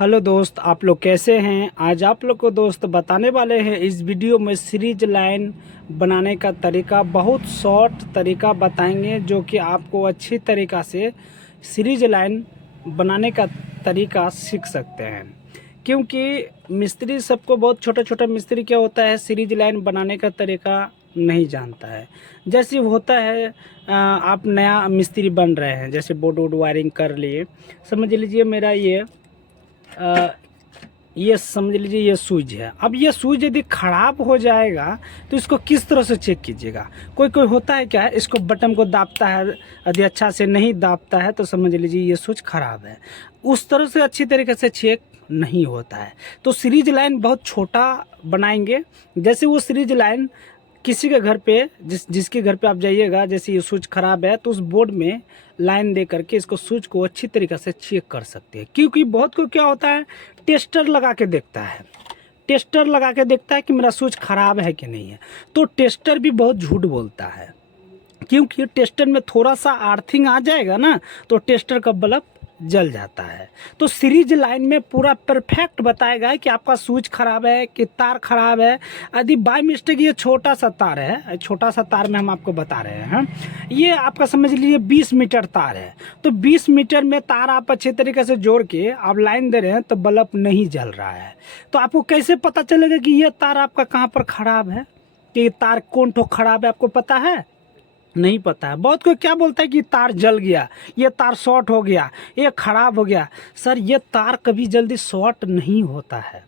Hello दोस्त, आप लोग कैसे हैं। आज आप लोग को दोस्त बताने वाले हैं इस वीडियो में सीरीज लाइन बनाने का तरीका, बहुत शॉर्ट तरीका बताएंगे जो कि आपको अच्छी तरीक़ा से सीरीज लाइन बनाने का तरीका सीख सकते हैं। क्योंकि मिस्त्री सबको, बहुत छोटा छोटा मिस्त्री क्या होता है, सीरीज लाइन बनाने का तरीका नहीं जानता है। जैसे होता है आप नया मिस्त्री बन रहे हैं, जैसे बोर्ड वोर्ड वायरिंग कर लिए, समझ लीजिए मेरा ये समझ लीजिए ये स्विच है। अब ये स्विच यदि ख़राब हो जाएगा तो इसको किस तरह से चेक कीजिएगा। कोई कोई होता है क्या है, इसको बटन को दाबता है, यदि अच्छा से नहीं दाबता है तो समझ लीजिए ये स्विच ख़राब है। उस तरह से अच्छी तरीके से चेक नहीं होता है। तो सीरीज लाइन बहुत छोटा बनाएंगे। जैसे वो सीरीज लाइन किसी के घर पे, जिसके घर पे आप जाइएगा, जैसे ये स्विच ख़राब है तो उस बोर्ड में लाइन दे करके इसको स्विच को अच्छी तरीक़े से चेक कर सकते हैं। क्योंकि बहुत को क्या होता है, टेस्टर लगा के देखता है, टेस्टर लगा के देखता है कि मेरा स्विच ख़राब है कि नहीं है। तो टेस्टर भी बहुत झूठ बोलता है, क्योंकि टेस्टर में थोड़ा सा अर्थिंग आ जाएगा ना तो टेस्टर का बल्ब जल जाता है। तो सीरीज लाइन में पूरा परफेक्ट बताएगा कि आपका स्विच ख़राब है कि तार ख़राब है। यदि बाय मिस्टेक ये छोटा सा तार है, छोटा सा तार में हम आपको बता रहे हैं, ये आपका समझ लीजिए 20 मीटर तार है। तो 20 मीटर में तार आप अच्छे तरीके से जोड़ के आप लाइन दे रहे हैं तो बल्ब नहीं जल रहा है। तो आपको कैसे पता चलेगा कि ये तार आपका कहाँ पर ख़राब है, कि तार कौन ठो ख़राब है, आपको पता है? नहीं पता है। बहुत कोई क्या बोलता है कि तार जल गया, ये तार शॉर्ट हो गया, ये ख़राब हो गया। सर, ये तार कभी जल्दी शॉर्ट नहीं होता है।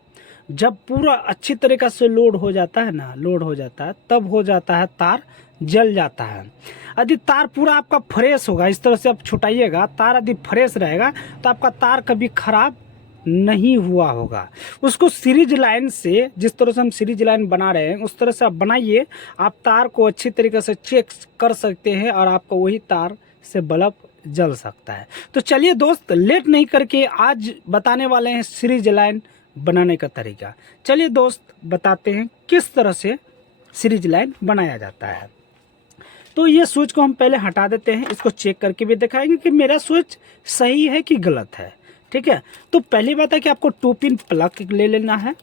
जब पूरा अच्छी तरीक़े से लोड हो जाता है ना, लोड हो जाता है तब हो जाता है तार जल जाता है। यदि तार पूरा आपका फ्रेश होगा, इस तरह से आप छुटाइएगा, तार यदि फ्रेश रहेगा तो आपका तार कभी ख़राब नहीं हुआ होगा। उसको सीरीज लाइन से, जिस तरह से हम सीरीज लाइन बना रहे हैं उस तरह से आप बनाइए, आप तार को अच्छी तरीके से चेक कर सकते हैं और आपको वही तार से बल्ब जल सकता है। तो चलिए दोस्त, लेट नहीं करके आज बताने वाले हैं सीरीज लाइन बनाने का तरीका। चलिए दोस्त, बताते हैं किस तरह से सीरीज लाइन बनाया जाता है। तो ये स्विच को हम पहले हटा देते हैं, इसको चेक करके भी दिखाएंगे कि मेरा स्विच सही है कि गलत है। ठीक है, तो पहली बात है कि आपको 2 पिन प्लग ले लेना है,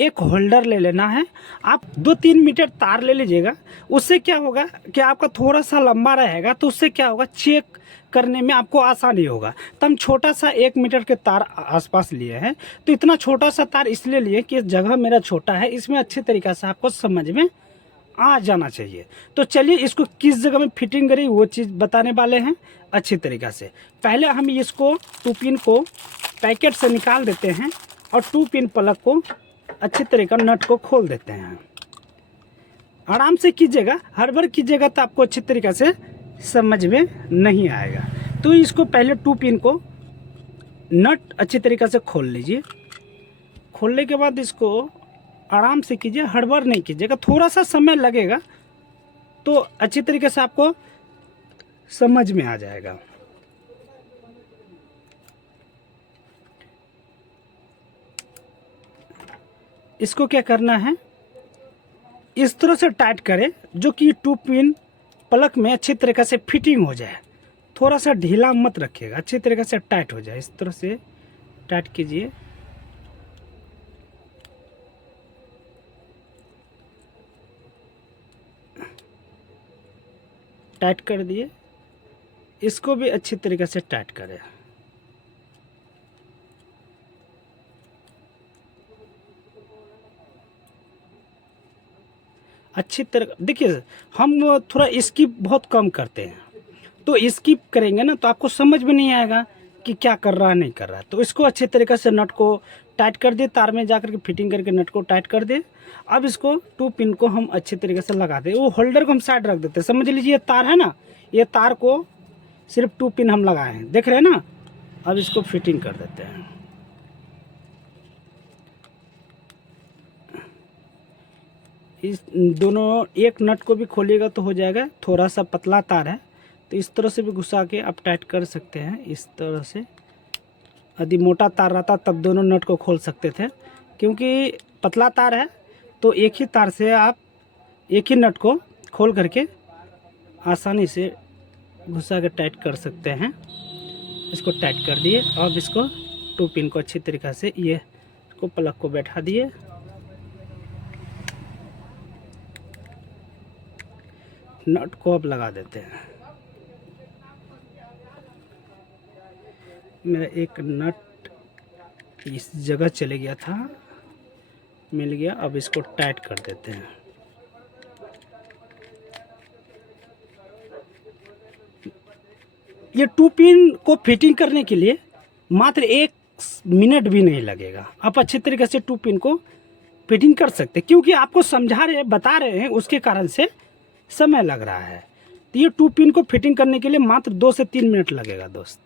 एक होल्डर ले लेना है, आप 2-3 मीटर तार ले लीजिएगा। उससे क्या होगा कि आपका थोड़ा सा लंबा रहेगा, तो उससे क्या होगा, चेक करने में आपको आसानी होगा। तो हम छोटा सा 1 मीटर के तार आसपास लिए हैं। तो इतना छोटा सा तार इसलिए लिए कि जगह मेरा छोटा है, इसमें अच्छे तरीक़े से आपको समझ में आ जाना चाहिए। तो चलिए, इसको किस जगह में फिटिंग करें वो चीज़ बताने वाले हैं अच्छी तरीक़ा से। पहले हम इसको 2 पिन को पैकेट से निकाल देते हैं और 2 पिन प्लग को अच्छी तरीक़ा नट को खोल देते हैं। आराम से कीजिएगा, हड़बड़ कीजिएगा तो आपको अच्छी तरीक़ा से समझ में नहीं आएगा। तो इसको पहले 2 पिन को नट अच्छी तरीक़ा से खोल लीजिए। खोलने के बाद इसको आराम से कीजिए, हड़बड़ नहीं कीजिएगा, थोड़ा सा समय लगेगा तो अच्छी तरीके से आपको समझ में आ जाएगा। इसको क्या करना है, इस तरह से टाइट करें जो कि 2 पिन प्लग में अच्छी तरीके से फिटिंग हो जाए। थोड़ा सा ढीला मत रखिएगा, अच्छी तरीके से टाइट हो जाए। इस तरह से टाइट कीजिए। टाइट कर दिए, इसको भी अच्छी तरीके से टाइट करें। अच्छी तरह देखिए, हम थोड़ा स्किप बहुत कम करते हैं, तो स्किप करेंगे ना तो आपको समझ में नहीं आएगा कि क्या कर रहा है नहीं कर रहा है। तो इसको अच्छे तरीके से नट को टाइट कर दे, तार में जाकर के फिटिंग करके नट को टाइट कर दे। अब इसको 2 पिन को हम अच्छे तरीके से लगा दें। वो होल्डर को हम साइड रख देते हैं। समझ लीजिए ये तार है ना, ये तार को सिर्फ 2 पिन हम लगाए हैं, देख रहे हैं ना। अब इसको फिटिंग कर देते हैं। इस दोनों एक नट को भी खोलिएगा तो हो जाएगा, थोड़ा सा पतला तार है तो इस तरह से भी घुसा के आप टाइट कर सकते हैं। इस तरह से, यदि मोटा तार रहता तब दोनों नट को खोल सकते थे, क्योंकि पतला तार है तो एक ही तार से आप एक ही नट को खोल करके आसानी से घुसा के टाइट कर सकते हैं। इसको टाइट कर दिए। अब इसको टू पिन को अच्छी तरीक़े से ये को प्लग को बैठा दिए। नट को अब लगा देते हैं। मेरा एक नट इस जगह चले गया था, मिल गया। अब इसको टाइट कर देते हैं। ये टू पिन को फिटिंग करने के लिए मात्र 1 मिनट भी नहीं लगेगा। आप अच्छे तरीके से टू पिन को फिटिंग कर सकते, क्योंकि आपको समझा रहे बता रहे हैं, उसके कारण से समय लग रहा है। तो ये टू पिन को फिटिंग करने के लिए मात्र 2 से 3 मिनट लगेगा दोस्त।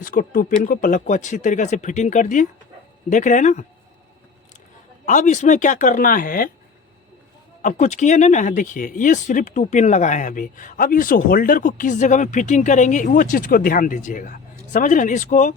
इसको टू पिन को प्लग को अच्छी तरीके से फिटिंग कर दिए, देख रहे हैं ना। अब इसमें क्या करना है, अब कुछ किए ना, देखिए ये सिर्फ टू पिन लगाए हैं अभी। अब इस होल्डर को किस जगह में फिटिंग करेंगे वो चीज़ को ध्यान दीजिएगा, समझ रहे हैं। इसको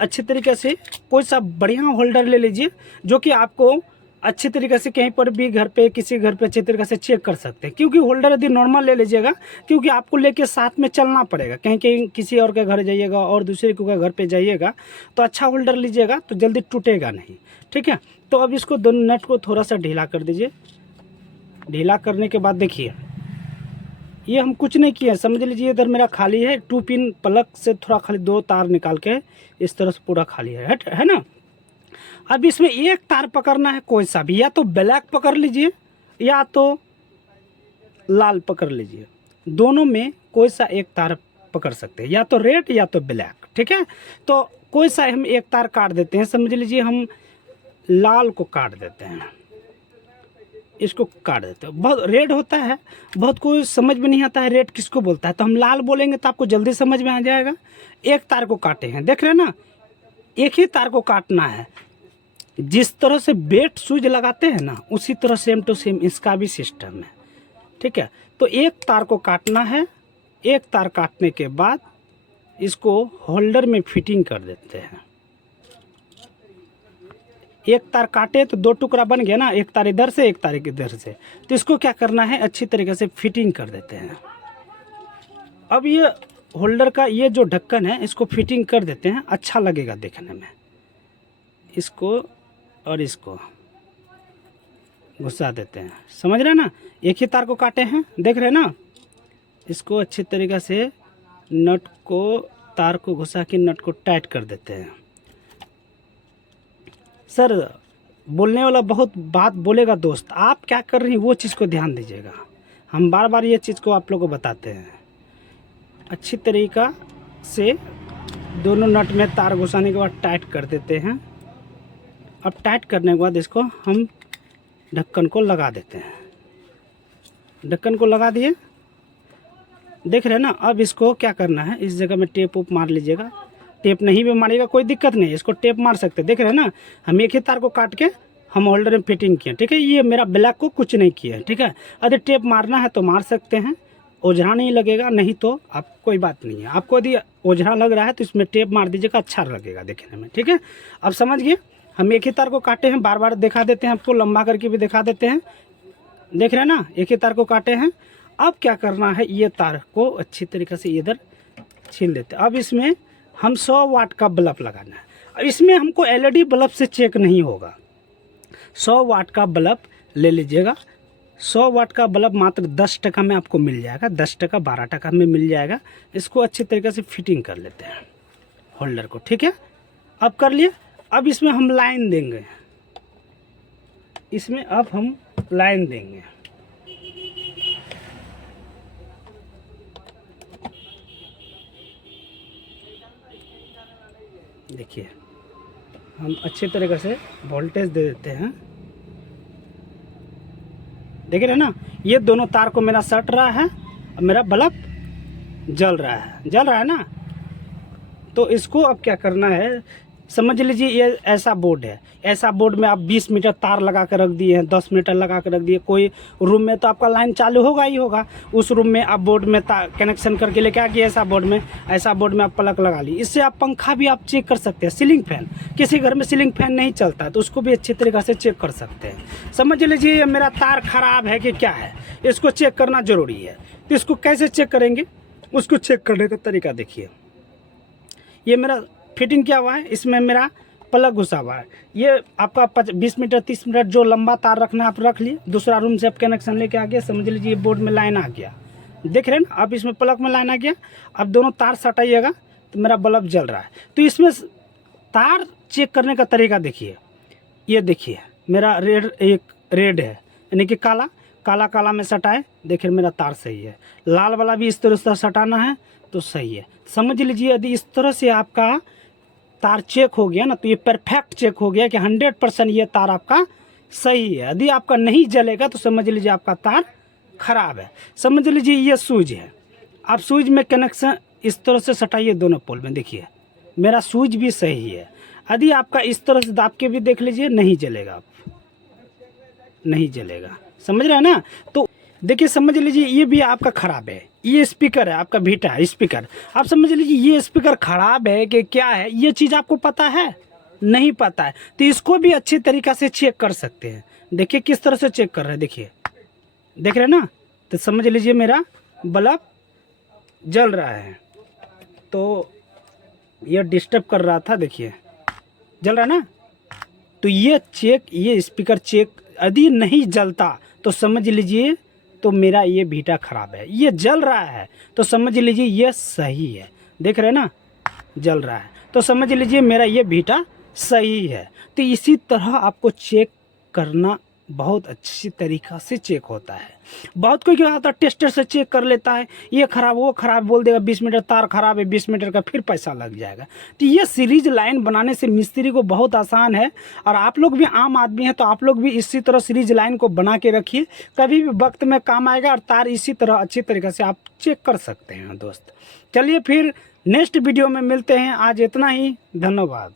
अच्छे तरीके से कोई सा बढ़िया होल्डर ले लीजिए, जो कि आपको अच्छे तरीके से कहीं पर भी घर पे, किसी घर पे अच्छे तरीके से चेक कर सकते हैं। क्योंकि होल्डर यदि नॉर्मल ले लीजिएगा, क्योंकि आपको लेके साथ में चलना पड़ेगा, कहीं कहीं किसी और के घर जाइएगा और दूसरे के घर पे जाइएगा, तो अच्छा होल्डर लीजिएगा तो जल्दी टूटेगा नहीं, ठीक है। तो अब इसको दोनों नट को थोड़ा सा ढीला कर दीजिए। ढीला करने के बाद देखिए, ये हम कुछ नहीं किए, समझ लीजिए इधर मेरा खाली है। टू पिन प्लग से थोड़ा खाली 2 तार निकाल के इस तरह से पूरा खाली है ना। अब इसमें एक तार पकड़ना है, कोई सा भी, या तो ब्लैक पकड़ लीजिए या तो लाल पकड़ लीजिए। दोनों में कोई सा एक तार पकड़ सकते हैं, या तो रेड या तो ब्लैक, ठीक है। तो कोई सा हम एक तार काट देते हैं, समझ लीजिए हम लाल को काट देते हैं, इसको काट देते हैं। बहुत रेड होता है, बहुत कोई समझ में नहीं आता है रेड किसको बोलता है, तो हम लाल बोलेंगे तो आपको जल्दी समझ में आ जाएगा। एक तार को काटे हैं, देख रहे हैं ना, एक ही तार को काटना है। जिस तरह से बेट स्विच लगाते हैं ना, उसी तरह सेम टू सेम इसका भी सिस्टम है, ठीक है। तो एक तार को काटना है। एक तार काटने के बाद इसको होल्डर में फिटिंग कर देते हैं। एक तार काटे तो 2 टुकड़ा बन गया ना, एक तार इधर से एक तार इधर से। तो इसको क्या करना है, अच्छी तरीके से फिटिंग कर देते हैं। अब ये होल्डर का ये जो ढक्कन है, इसको फिटिंग कर देते हैं, अच्छा लगेगा देखने में। इसको और इसको घुसा देते हैं, समझ रहे हैं ना। एक ही तार को काटे हैं, देख रहे हैं ना। इसको अच्छी तरीके से नट को, तार को घुसा के नट को टाइट कर देते हैं। सर बोलने वाला बहुत बात बोलेगा दोस्त, आप क्या कर रही हैं वो चीज़ को ध्यान दीजिएगा। हम बार बार ये चीज़ को आप लोगों को बताते हैं। अच्छी तरीक़ा से दोनों नट में तार घुसाने के बाद टाइट कर देते हैं। अब टाइट करने के बाद इसको हम ढक्कन को लगा देते हैं। ढक्कन को लगा दिए, देख रहे हैं ना। अब इसको क्या करना है, इस जगह में टेप उप मार लीजिएगा। टेप नहीं भी मारिएगा कोई दिक्कत नहीं, इसको टेप मार सकते हैं। देख रहे हैं ना, हम एक ही तार को काट के हम होल्डर में फिटिंग किए, ठीक है। ये मेरा ब्लैक को कुछ नहीं किया है, ठीक है। अगर टेप मारना है तो मार सकते हैं, ओझरा नहीं लगेगा, नहीं तो आप कोई बात नहीं है। आपको यदि ओझरा लग रहा है तो इसमें टेप मार दीजिएगा, अच्छा लगेगा देखने में, ठीक है। अब समझ गए, हम एक ही तार को काटे हैं, बार बार दिखा देते हैं आपको, लंबा करके भी दिखा देते हैं। देख रहे हैं ना, एक ही तार को काटे हैं। अब क्या करना है, ये तार को अच्छी तरीके से इधर छील देते हैं। अब इसमें हम 100 वाट का बल्ब लगाना है। अब इसमें हमको LED बल्ब से चेक नहीं होगा, 100 वाट का बल्ब ले लीजिएगा। 100 वाट का बल्ब मात्र 10 टका में आपको मिल जाएगा, 10 टका 12 टका में मिल जाएगा। इसको अच्छी तरीके से फिटिंग कर लेते हैं होल्डर को, ठीक है। अब कर लिए। अब इसमें हम लाइन देंगे, इसमें अब हम लाइन देंगे। देखिए हम अच्छे तरीके से वोल्टेज दे देते हैं, देख रहे हैं ना। ये दोनों तार को मेरा सट रहा है, अब मेरा बल्ब जल रहा है ना। तो इसको अब क्या करना है, समझ लीजिए ये ऐसा बोर्ड है, ऐसा बोर्ड में आप 20 मीटर तार लगा कर रख दिए हैं, 10 मीटर लगा कर रख दिए। कोई रूम में तो आपका लाइन चालू होगा ही होगा, उस रूम में आप बोर्ड में कनेक्शन करके लेके आ गए। ऐसा बोर्ड में आप प्लग लगा ली। इससे आप पंखा भी आप चेक कर सकते हैं। सीलिंग फैन, किसी घर में सीलिंग फैन नहीं चलता है तो उसको भी अच्छी तरीक़े से चेक कर सकते हैं। समझ लीजिए ये मेरा तार ख़राब है कि क्या है, इसको चेक करना ज़रूरी है। तो इसको कैसे चेक करेंगे, उसको चेक करने का तरीका देखिए। ये मेरा फिटिंग किया हुआ है, इसमें मेरा प्लग घुसा हुआ है। ये आपका 20 मीटर 30 मीटर जो लंबा तार रखना आप रख लिए। दूसरा रूम से आप कनेक्शन लेके आ गया। समझ लीजिए बोर्ड में लाइन आ गया, देख रहे हैं ना आप, इसमें प्लग में लाइन आ गया। अब दोनों तार सटाइएगा तो मेरा बल्ब जल रहा है। तो इसमें तार चेक करने का तरीका देखिए। ये देखिए मेरा रेड है, यानी कि काला में सटाए, देखिए मेरा तार सही है। लाल वाला भी इस तरह से सटाना है तो सही है। समझ लीजिए यदि इस तरह से आपका तार चेक हो गया ना तो ये परफेक्ट चेक हो गया कि 100% ये तार आपका सही है। यदि आपका नहीं जलेगा तो समझ लीजिए आपका तार खराब है। समझ लीजिए ये स्विच है, आप स्विच में कनेक्शन इस तरह से सटाइए दोनों पोल में। देखिए मेरा स्विच भी सही है। यदि आपका इस तरह से दाब के भी देख लीजिए, नहीं जलेगा, नहीं जलेगा। समझ रहे हैं ना। तो देखिए समझ लीजिए ये भी आपका ख़राब है। ये स्पीकर है आपका वीटा स्पीकर, आप समझ लीजिए ये स्पीकर ख़राब है कि क्या है, ये चीज़ आपको पता है, नहीं पता है तो इसको भी अच्छी तरीक़ा से चेक कर सकते हैं। देखिए किस तरह से चेक कर रहे हैं, देखिए देख रहे हैं ना। तो समझ लीजिए मेरा बल्ब जल रहा है, तो ये डिस्टर्ब कर रहा था, देखिए जल रहा है ना। तो ये स्पीकर चेक यदि नहीं जलता तो समझ लीजिए तो मेरा ये वीटा ख़राब है। ये जल रहा है तो समझ लीजिए ये सही है, देख रहे हैं ना जल रहा है तो समझ लीजिए मेरा ये वीटा सही है। तो इसी तरह आपको चेक करना बहुत अच्छी तरीक़ा से चेक होता है। बहुत कोई क्या होता है टेस्टर से चेक कर लेता है, ये ख़राब वो ख़राब बोल देगा, 20 मीटर तार ख़राब है, 20 मीटर का फिर पैसा लग जाएगा। तो ये सीरीज लाइन बनाने से मिस्त्री को बहुत आसान है। और आप लोग भी आम आदमी हैं तो आप लोग भी इसी तरह सीरीज लाइन को बना के रखिए, कभी भी वक्त में काम आएगा। और तार इसी तरह अच्छी तरीक़े से आप चेक कर सकते हैं दोस्त। चलिए फिर नेक्स्ट वीडियो में मिलते हैं। आज इतना ही, धन्यवाद।